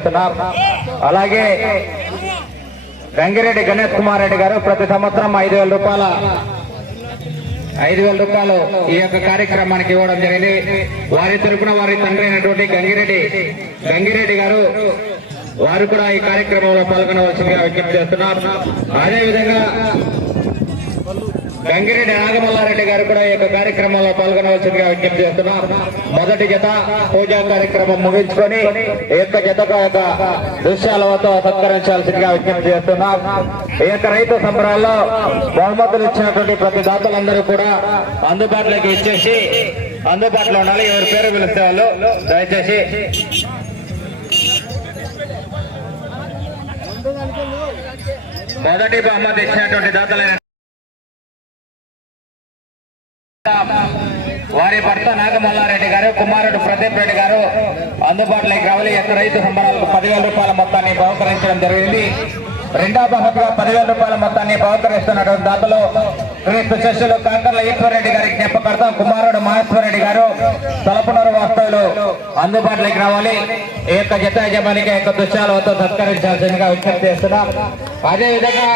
చేస్తున్నాం అలాగే గంగిరెడ్డి గణేష్ కుమార్ రెడ్డి గారు ప్రతి సంవత్సరం ఐదు వేల రూపాయల ఐదు వేల రూపాయలు ఈ యొక్క కార్యక్రమానికి ఇవ్వడం జరిగింది. వారి తరపున వారి తండ్రి అయినటువంటి గంగిరెడ్డి గంగిరెడ్డి గారు వారు కూడా ఈ కార్యక్రమంలో పాల్గొనవలసిందిగా విజ్ఞప్తి చేస్తున్నారు. అదేవిధంగా గంగిరెడ్డి నాగమల్లారెడ్డి గారు కూడా ఈ యొక్క కార్యక్రమంలో పాల్గొనవలసిందిగా విజ్ఞప్తి చేస్తున్నారు మొదటి జత పూజా కార్యక్రమం ముగించుకొని ఈ యొక్క జతకు యొక్క దృశ్యాలతో సత్కరించాల్సిందిగా విజ్ఞప్తి చేస్తున్నాం. ఈ యొక్క రైతు సంబరాల్లో బహుమతులు ఇచ్చినటువంటి ప్రతి దాతలందరూ కూడా అందుబాటులోకి ఇచ్చేసి అందుబాటులో ఉండాలి. ఎవరి పేరు పిలిస్తే వాళ్ళు దయచేసి. మొదటి బహుమతి ఇచ్చినటువంటి దాతలైన వారి భర్త నాగమల్లారెడ్డి గారు కుమారుడు ప్రదీప్ రెడ్డి గారు అందుబాటులోకి రావాలి. యొక్క రైతు సంబరాలకు పదివేల రూపాయల మొత్తాన్ని బహుకరించడం జరిగింది. రెండవ బహుమతిగా పదివేల రూపాయల మొత్తాన్ని బహుకరిస్తున్నటువంటి దాతలు క్రీస్తు శిష్యులు కాకర్ల ఈశ్వరరెడ్డి గారికి జ్ఞాపకార్థం కుమారుడు మహేశ్వరరెడ్డి గారు తలపునరు వాస్తవులు అందుబాటులోకి రావాలి. ఈ యొక్క జత యజమానికి యొక్క దృశ్యాలతో సత్కరించాల్సిందిగా విజ్ఞప్తి చేస్తున్నాం. అదేవిధంగా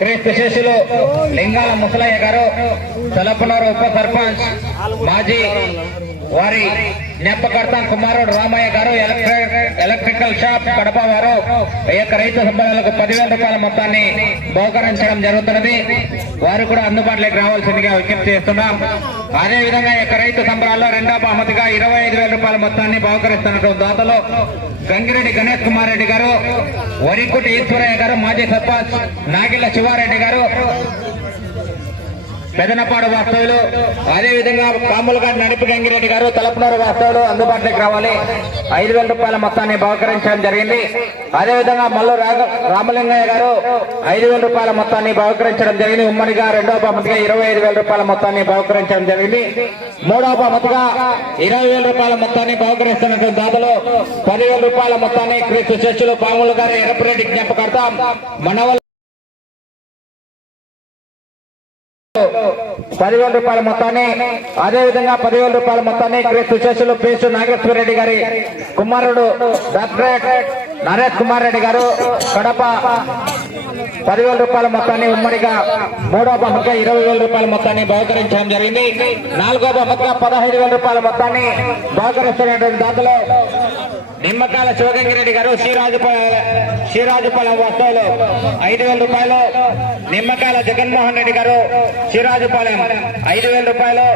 క్రీస్తు శిష్యులు లింగాల ముసలయ్య గారు తలపునరు ఉప సర్పంచ్ మాజీ వారి జ్ఞాపకార్థ కుమారుడు రామయ్య గారు ఎలక్ట్రిక్ ఎలక్ట్రికల్ షాప్ కడప వారు ఈ యొక్క రైతు సంబంధాలకు పదివేల రూపాయల మొత్తాన్ని బహుకరించడం జరుగుతున్నది. వారు కూడా అందుబాటులోకి రావాల్సిందిగా విజ్ఞప్తి చేస్తున్నాం. అదే విధంగా ఈ యొక్క రైతు సంబరాల్లో రెండో బహుమతిగా ఇరవై ఐదు వేల రూపాయల మొత్తాన్ని బహుకరిస్తున్నటువంటి దాతలు గంగిరెడ్డి గణేష్ కుమార్ రెడ్డి గారు వరికుటి ఈశ్వరయ్య గారు మాజీ సర్పంచ్ నాగిల్ల శివారెడ్డి గారు పెదనపాడు వాస్తవులు అదే విధంగా పాములగాడి నడిపి గంగిరెడ్డి గారు తలపునూరు వాస్తవులు అందుబాటులోకి రావాలి. ఐదు వేల రూపాయల మొత్తాన్ని బహుకరించడం జరిగింది. అదే విధంగా మల్లు రామలింగయ్య గారు ఐదు వేల రూపాయల మొత్తాన్ని బహుకరించడం జరిగింది. ఉమ్మడిగా రెండవ బహుమతిగా ఇరవై ఐదు వేల రూపాయల మొత్తాన్ని బహుకరించడం జరిగింది. మూడవ బహుమతిగా ఇరవై వేల రూపాయల మొత్తాన్ని బహుకరిస్తున్నటువంటి దాతలు పదివేల రూపాయల మొత్తాన్ని క్రీస్తు శిష్యులు పాములు గారు ఎర్రపరెడ్డి జ్ఞాపకార్థం మనవల్ పదివేల రూపాయల మొత్తాన్ని అదే విధంగా పదివేల రూపాయల మొత్తాన్ని క్రీస్తు శేషులు పేసు నాగేశ్వర రెడ్డి గారి కుమారుడు డాక్టరేట్ నరేష్ కుమార్ రెడ్డి గారు కడప పదివేల రూపాయల మొత్తాన్ని ఉమ్మడిగా మూడో బహుమతిగా ఇరవై వేల రూపాయల మొత్తాన్ని బహుకరించడం జరిగింది. నాలుగో బహుమతిగా పదహైదు వేల రూపాయల మొత్తాన్ని బహుకరిస్తున్నటువంటి దాంట్లో నిమ్మకాయల శివగంగిరెడ్డి గారు శ్రీరాజుపాలెం శ్రీరాజుపాలెం వస్తువులు ఐదు వేల రూపాయలు. నిమ్మకాయల జగన్మోహన్ రెడ్డి గారు శ్రీరాజుపాలెం ఐదు వేల రూపాయలు.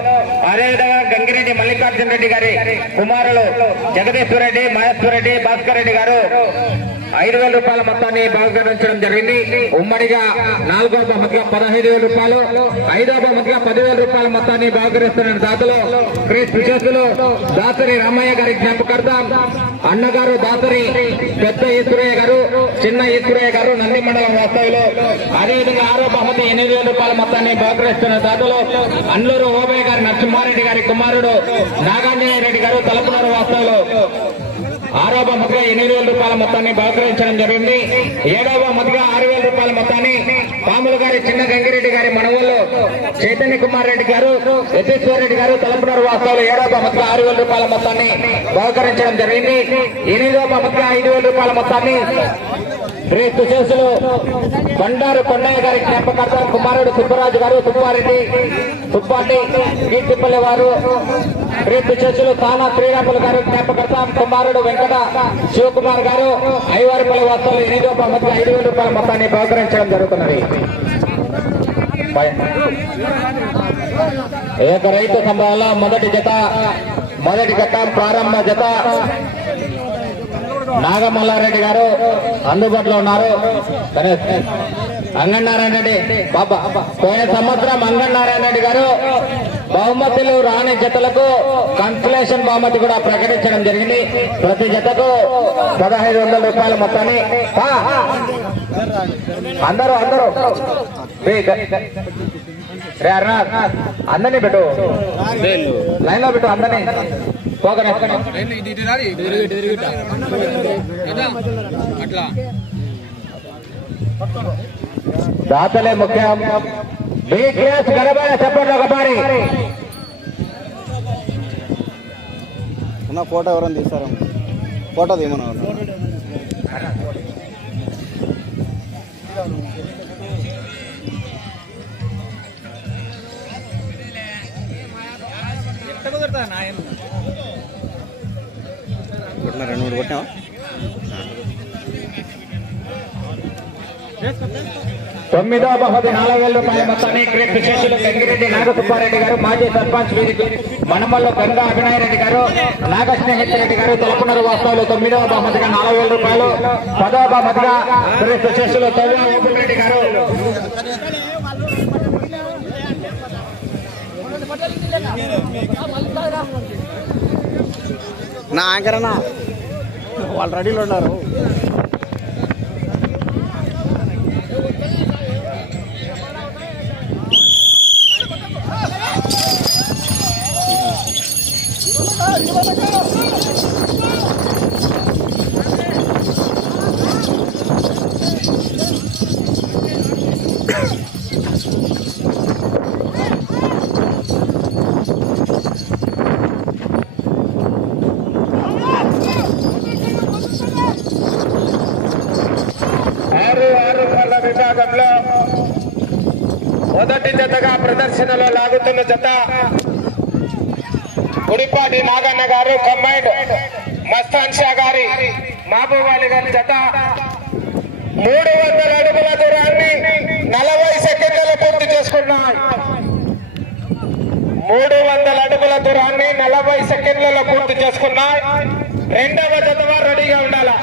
అదేవిధంగా గంగిరెడ్డి మల్లికార్జున రెడ్డి గారి కుమారులు జగదీశ్వర రెడ్డి భాస్కర్ రెడ్డి గారు ఐదు వేల రూపాయల మొత్తాన్ని బహుకరించడం జరిగింది. ఉమ్మడిగా నాలుగో బహుమతిగా పదహైదు వేల రూపాయలు ఐదో బహుమతిగా పదివేల రూపాయల మొత్తాన్ని బహుకరిస్తున్న దాతలు క్రీస్ విశేషులు దాసరి రామయ్య గారి జ్ఞాపకార్థం అన్నగారు దాసరి పెద్ద ఈశ్వరయ్య గారు చిన్న ఈశ్వరయ్య గారు నంది మండలం వాస్తవులు అదేవిధంగా ఆరో బహుమతి ఎనిమిది వేల రూపాయల మొత్తాన్ని బహుకరిస్తున్న దాతలు అల్లూరు ఓబయ్య గారి నరసింహారెడ్డి గారి కుమారుడు నాగాంజనేయ రెడ్డి గారు తలపునరు వాస్తవులు ఆరవ బహుమతిగా ఎనిమిది వేల రూపాయల మొత్తాన్ని బహుకరించడం జరిగింది. ఏడవ బహుమతిగా ఆరు వేల రూపాయల మొత్తాన్ని పాములు గారి చిన్న గంగిరెడ్డి గారి మనవల్లో చైతన్య కుమార్ రెడ్డి గారు యతీశ్వర్ రెడ్డి గారు తలంపునరు వాస్తవాలు ఏడవ బహుమతిగా ఆరు వేల రూపాయల మొత్తాన్ని బహుకరించడం జరిగింది. ఎనిమిదవ బహుమతిగా ఐదు వేల రూపాయల మొత్తాన్ని క్రీస్తు చేసులు బండారు కొండయ్య గారి జ్ఞాపకార్థ కుమారుడు సుబ్బరాజు గారు సుబ్బారెడ్డి సుబ్బాటి కీర్తిపల్లి వారు. క్రీస్తు చేసులు తానా శ్రీరాములు గారు జ్ఞాపకార్థ కుమారుడు వెంకట శివకుమార్ గారు. ఐవారిపల్లి వాస్తవులు ఎనిమిదో బహుమతిగా ఐదు వేల రూపాయల మొత్తాన్ని బహుకరించడం జరుగుతున్నది. ఏక రైతు సంబరాల్లో మొదటి జత మొదటి ఘట్టం ప్రారంభ జత. నాగమల్లారెడ్డి గారు అందుబాటులో ఉన్నారు. అంగన్నారాయణ రెడ్డి. బాబా పోయిన సంవత్సరం అంగన్నారాయణ రెడ్డి గారు బహుమతులు రాని జతలకు కన్సలేషన్ బహుమతి కూడా ప్రకటించడం జరిగింది. ప్రతి జతకు పదహైదు వందల రూపాయల మొత్తాన్ని. అందరూ అందరూ. రే అరుణాథ్ అందరినీ పెట్టు. లైన్లో పెట్టు అందరినీ. దాతలే ముఖ్యం. బీటీఎస్ గడబడ చెప్పండి ఒకసారి. ఫోటో ఎవరైనా తీస్తారా? ఫోటో తీయమన్నా ఎట్ట కుదరతా నాయన? తొమ్మిదో బహుమతి నాలుగు వేల రూపాయల మొత్తాన్ని క్రీడ విశేషులు గంగిరెడ్డి నాగసుబ్బారెడ్డి గారు మాజీ సర్పంచ్ వీరికి మనమల్లో గంగా అభినయ రెడ్డి గారు నాగస్నేహితురెడ్డి గారు తలపునరు వాస్తవాలు తొమ్మిదవ బహుమతిగా నాలుగు వేల రూపాయలు పదవ బహుమతిగా క్రీడ విశేషులు తొలి రెడ్డి గారు. నా యాంకర్ అన్న. వాళ్ళు రెడీలో ఉన్నారు. ప్రదర్శనలో లాగుతున్న జత గుడిపాటి నాగన్న గారు కంబైండ్ మస్తాన్ షా గారి మహబూబాలి గారి జత. మూడు వందల అడుగుల దూరాన్ని నలభై సెకండ్లలో పూర్తి చేసుకున్నాయి. మూడు వందల అడుగుల దూరాన్ని నలభై సెకండ్లలో పూర్తి చేసుకున్నాయి. రెండవ జత వారు రెడీగా ఉండాలా?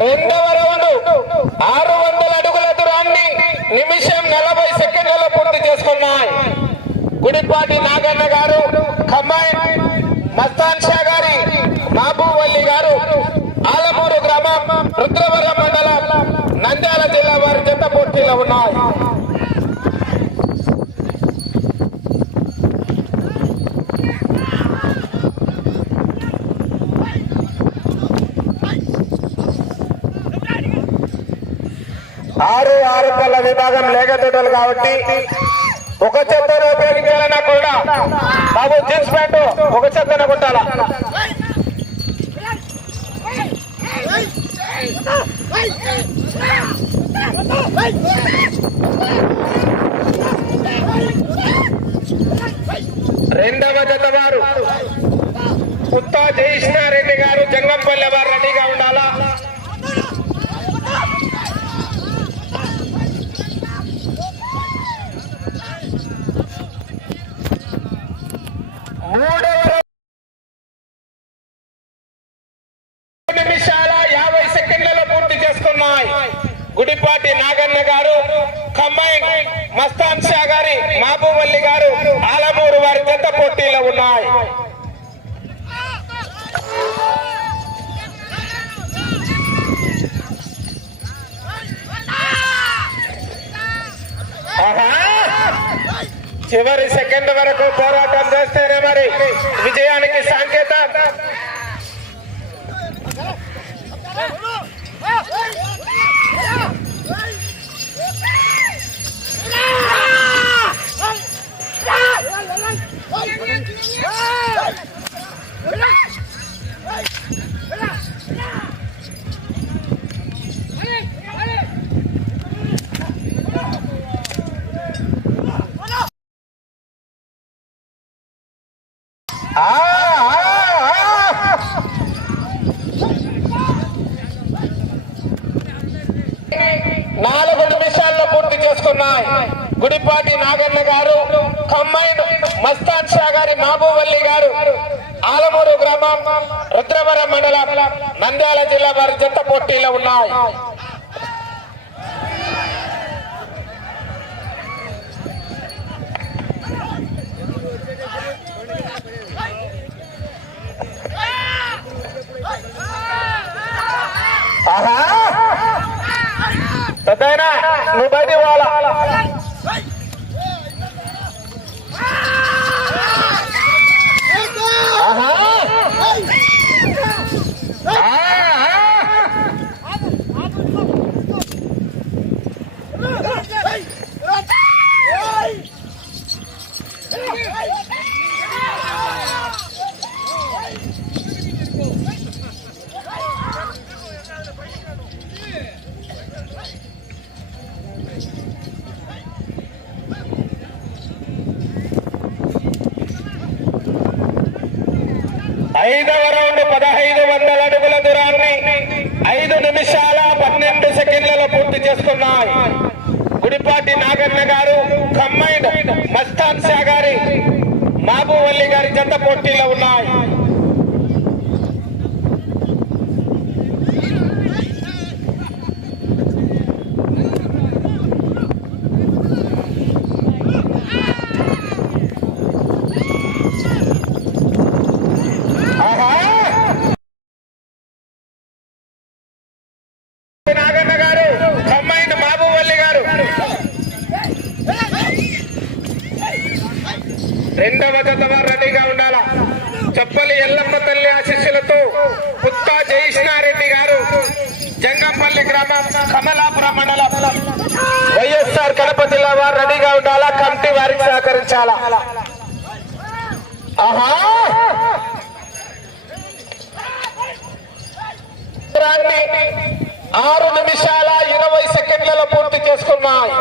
రెండవ రౌండ్ ఆరు వందల అడుగుల దూరాన్ని నిమిషం నలభై సెకండ్లలో పూర్తి చేసుకున్నాయి. గుడిపాటి నాగన్న గారు ఖమ్మాయి మస్తాన్ షా గారి మహబూబల్లి గారు ఆలమూరు గ్రామం రుద్రవరం మండలం నంద్యాల జిల్లా వారి జత పోటీలో ఉన్నాయి. ఆరు ఆరు పళ్ళ విభాగం లేగదొడ్డలు కాబట్టి ఒక చెత్తను ఉపయోగించాలన్నా కూడా బాబు జీన్స్ ప్యాంటు ఒక చెత్తన కొట్టాలా? రెండవ జత వారు ఉత్తా జయకృష్ణారెడ్డి గారు జంగంపల్లి వారు రెడీగా ఉండాలా? మూడవ నిమిషాల యాభై సెకండ్లలో పూర్తి చేసుకున్నాయి గుడిపాటి నాగన్న గారు కంబైన్ మస్తాన్ షా గారి మహబూబల్లి గారు ఆలమూరు వారి జత పోటీలో ఉన్నాయి ఆహా! చివరి సెకండ్ వరకు పోరాటం చేస్తేనే మరి విజయానికి సంకేతం. ఆ, నాగన్న గారు కమ్మైన్ మస్తాన్ షా గారి మహబూబల్లి గారు ఆలమూరు గ్రామం రుద్రవరం మండలం నంద్యాల జిల్లా వారి జంట పోటీలో ఉన్నాయి. నువ్వు బయట పోవాలా ఆహా ఆహా. ఐదవ రౌండ్ పదహైదు వందల అడుగుల దూరాన్ని ఐదు నిమిషాల పన్నెండు సెకండ్లలో ఉన్నాయి గుడిపాటి నాగన్న గారు కంబైండ్ మస్తాన్ షా గారి మాబువల్లి గారి జత పోటీలో ఉన్నాయి ఆహా నాగన్న గారు కంబైండ్ మాబువల్లి గారు రెండవ జతవ రెడీగా ఉండాలా? చెప్పలి ఎల్లమ్మ తల్లి ఆశీస్సులతో పుత్తా జయకృష్ణారెడ్డి గారు జంగంపల్లి గ్రామం కమలాపురం మండలం. వైఎస్ఆర్ కడప జిల్లా వారు రెడీగా ఉండాలా? కమిటీ వారికి సహకరించాలా? ఆహా! ఆరు నిమిషాల ఇరవై సెకండ్లలో పూర్తి చేసుకున్నాయి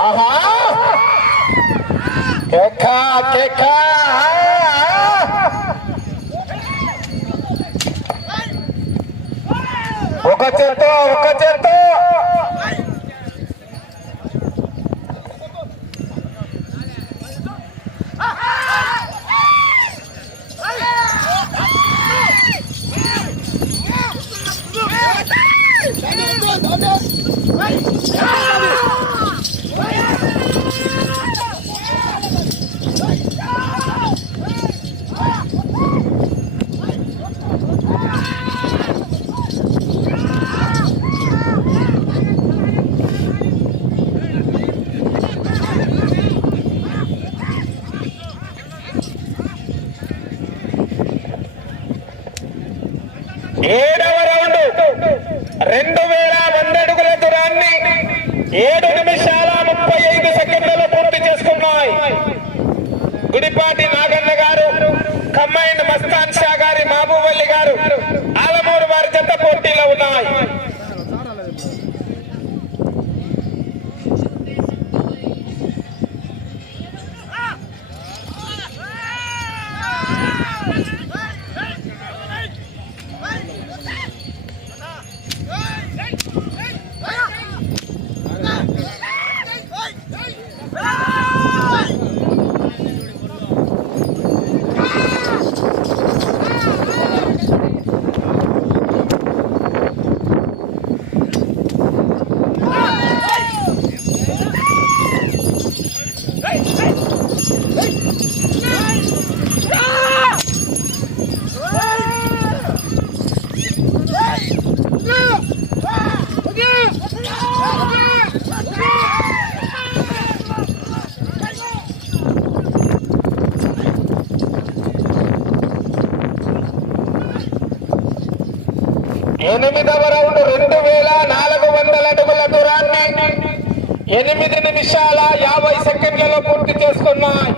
ఆహా కేక కేక ఒక చేత్తో ఒక చేత్తో ఏడవ రౌండ్ రెండు వేల వంద అడుగుల దూరాన్ని ఏడు నిమిషాల ముప్పై ఐదు సెకండ్లలో పూర్తి చేసుకున్నాయి గుడిపాటి నాగన్న గారు కమ్మైన్ మస్తాన్ షా గారి మహబూబల్లి గారు ఆలమూరు వారి జత పోటీలో ఉన్నాయి. ఎనిమిదవ రౌండ్ రెండు వేల నాలుగు వందల అడుగుల దూరాన్ని ఎనిమిది నిమిషాల యాభై సెకండ్లలో పూర్తి చేసుకున్నాయి.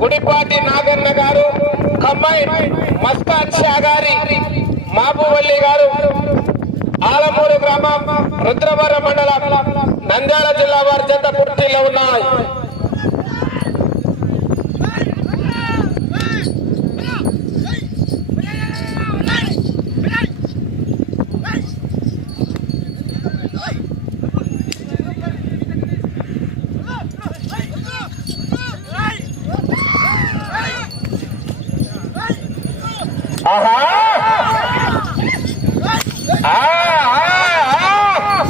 గుడిపాటి నాగన్న గారు కమ్మాయి మస్తాన్ షా గారి మాబువల్లి గారు ఆలమూరు గ్రామం రుద్రవరం మండలం నంద్యాల జిల్లా వారి జత పూర్తిలో ఉన్నాయి. ఆహా ఆ, ఆ, ఆ.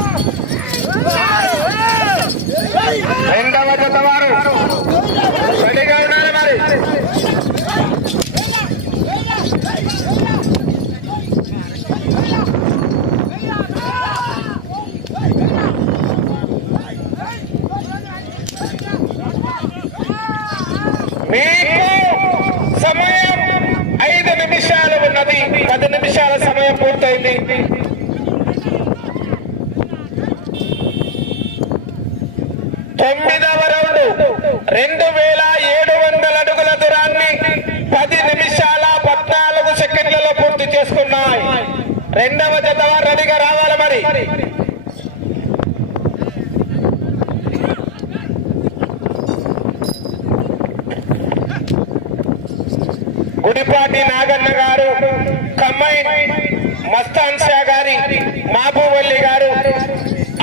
మీకు సమయం ఐదు నిమిషాలు ఉన్నది. పది నిమిషాల సమయం పూర్తయింది. తొమ్మిదవ రౌండ్. రెండు వేల ఏడు వందల అడుగుల దూరాన్ని పది నిమిషాల పద్నాలుగు సెకండ్లలో పూర్తి చేసుకున్నాయి. రెండవ జత రెడీగా రావాలి మరి. గుడిపాటి నాగన్న గారు కమ్మైన్ మస్తాన్ షా గారి మాబూవల్లి గారు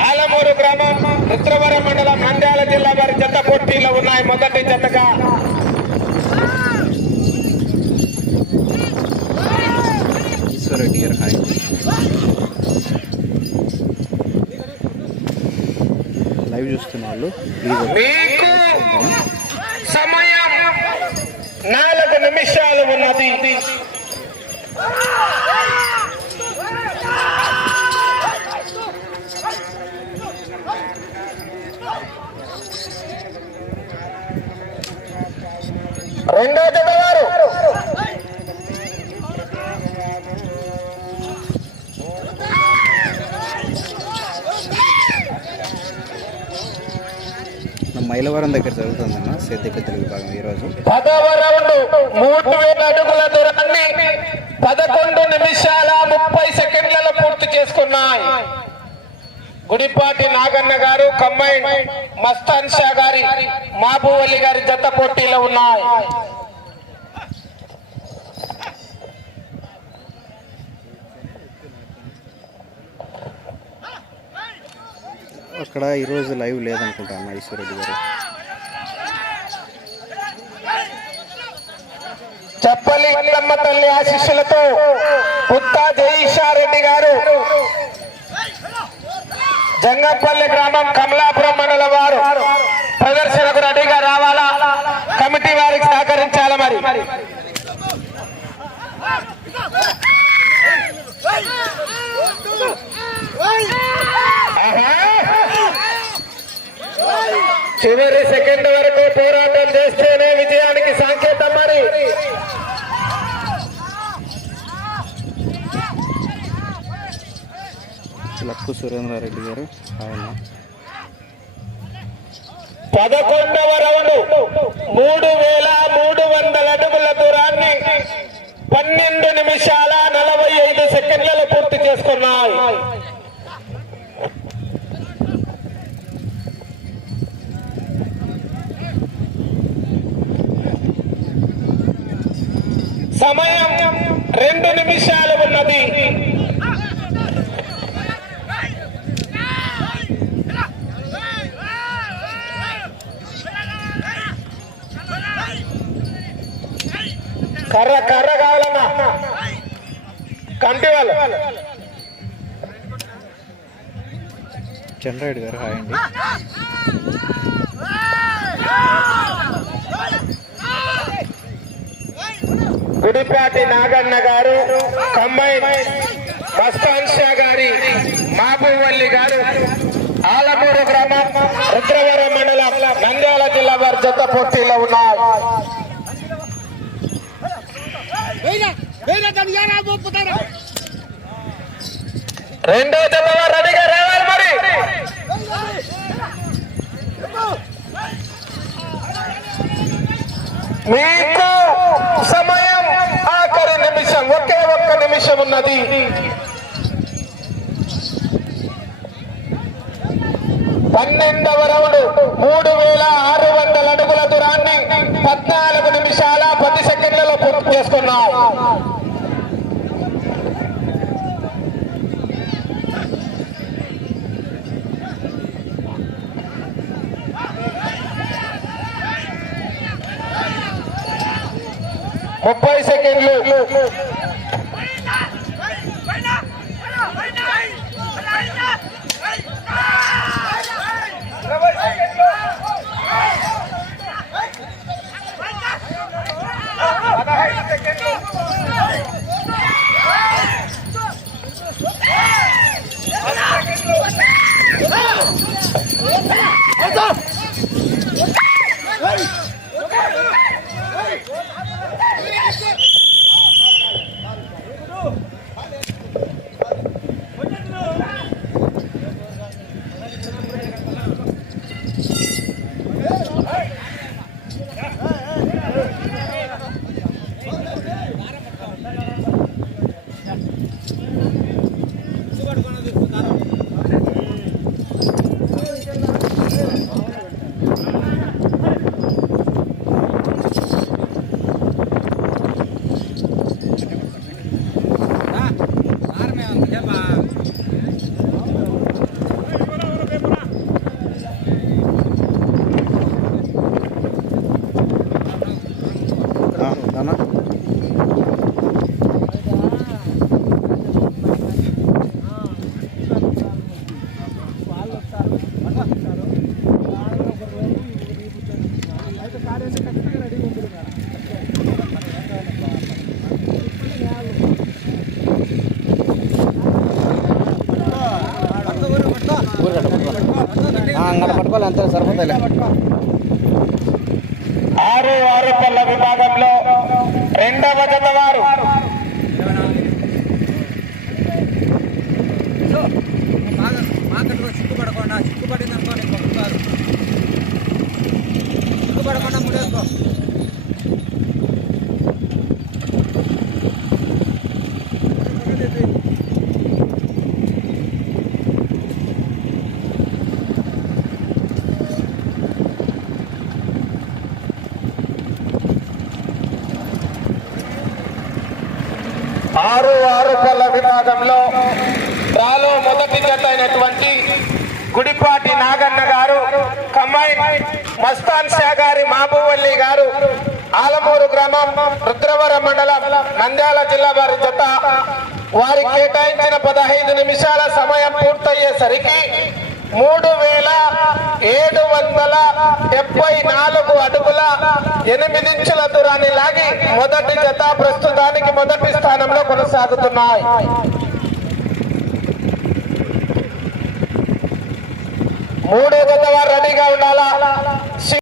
ఆలమూరు గ్రామం రుద్రవరం మండలం నంద్యాల జిల్లా వారి జత పోటీలో ఉన్నాయి. మొదటి జతగా లైవ్ చూస్తున్న వాళ్ళు. సమయం నాలుగు నిమిషాలు ఉన్నది. రెండో జత వారు మన మైలవరం దగ్గర జరుగుతుందన్న సేద్యపెద్దల విభాగం ఈరోజు మూడు వేల అడుగుల దూరాన్ని పదకొండు నిమిషాల ముప్పై సెకండ్లలో పూర్తి చేసుకున్నాయి. గుడిపాటి నాగన్న గారు కంబైన్ మస్తాన్ షా గారి మాబూవల్లి గారి జత పోటీలో ఉన్నాయి. అక్కడ ఈరోజు లైవ్ లేదనుకుంటా అన్న ఈశ్వరెడ్డి గారు చెప్పలి ఎల్లమ్మ తల్లి ఆశీస్సులతో పుత్తా జయీషారెడ్డి గారు జంగంపల్లి గ్రామం కమలాపురం మండల వారు ప్రదర్శనకు రెడీగా రావాలా కమిటీ వారికి సహకరించాలి మరి చివరి సెకండ్ వరకు పోరాటం చేస్తేనే విజయానికి సంకేతం మరి. లక్కు సురేంద్రారెడ్డి గారు అన్న పదకొండవ రౌండ్ మూడు వేల మూడు వందల అడుగుల దూరాన్ని పన్నెండు నిమిషాల నలభై ఐదు సెకండ్లలో పూర్తి చేసుకున్నాయి. సమయం రెండు నిమిషాలు ఉన్నది కర్ర కర్ర కావాలన్నా కంటి వాళ్ళు చంద్రారెడ్డి గారు హాయ్ అండి గుడిపాటి నాగన్న గారు కంబైన్ మస్తాన్ గారి మాబూవల్లి గారు ఆలమూరు గ్రామం రుద్రవరం మండలం నంద్యాల జిల్లా వారి జత పోటీలో ఉన్నారు రెండో జత రెడీగా రావాలి మరి. మీకు సమయం నిమిషం ఒకే ఒక్క నిమిషం ఉన్నది. పన్నెండవ రౌండ్ మూడు వేల ఆరు వందల అడుగుల దూరాన్ని పద్నాలుగు నిమిషాల పది సెకండ్లలో పూర్తి చేసుకున్నాం. ముప్పై సెకండ్లు పట్టుకోవాలి అంతే సరిపోతాయిలే ఆరు ఆరు పళ్ళ విభాగంలో రెండవ జత వారు మార్కెట్లో చిక్కుపడకుండా చిక్కుపడింది అనుకో నీకు చిక్కుపడకుండా ముడేసుకో. ఆరు ఆరు పళ్ళ విభాగంలో డ్రాలో మొదటి జత అయినటువంటి గుడిపాటి నాగన్న గారు కమ్మాయి మస్తాన్ షా గారి మాబువల్లి గారు ఆలమూరు గ్రామం రుద్రవరం మండలం నంద్యాల జిల్లా వారి జత. వారి కేటాయించిన పదహైదు నిమిషాల సమయం పూర్తయ్యేసరికి మూడు వేల ఏడు వందల డెబ్బై నాలుగు అడుగుల ఎనిమిదించుల దూరాన్ని లాగి మొదటి జత ప్రస్తుతానికి మొదటి స్థానంలో కొనసాగుతున్నాయి. మూడో జత వారు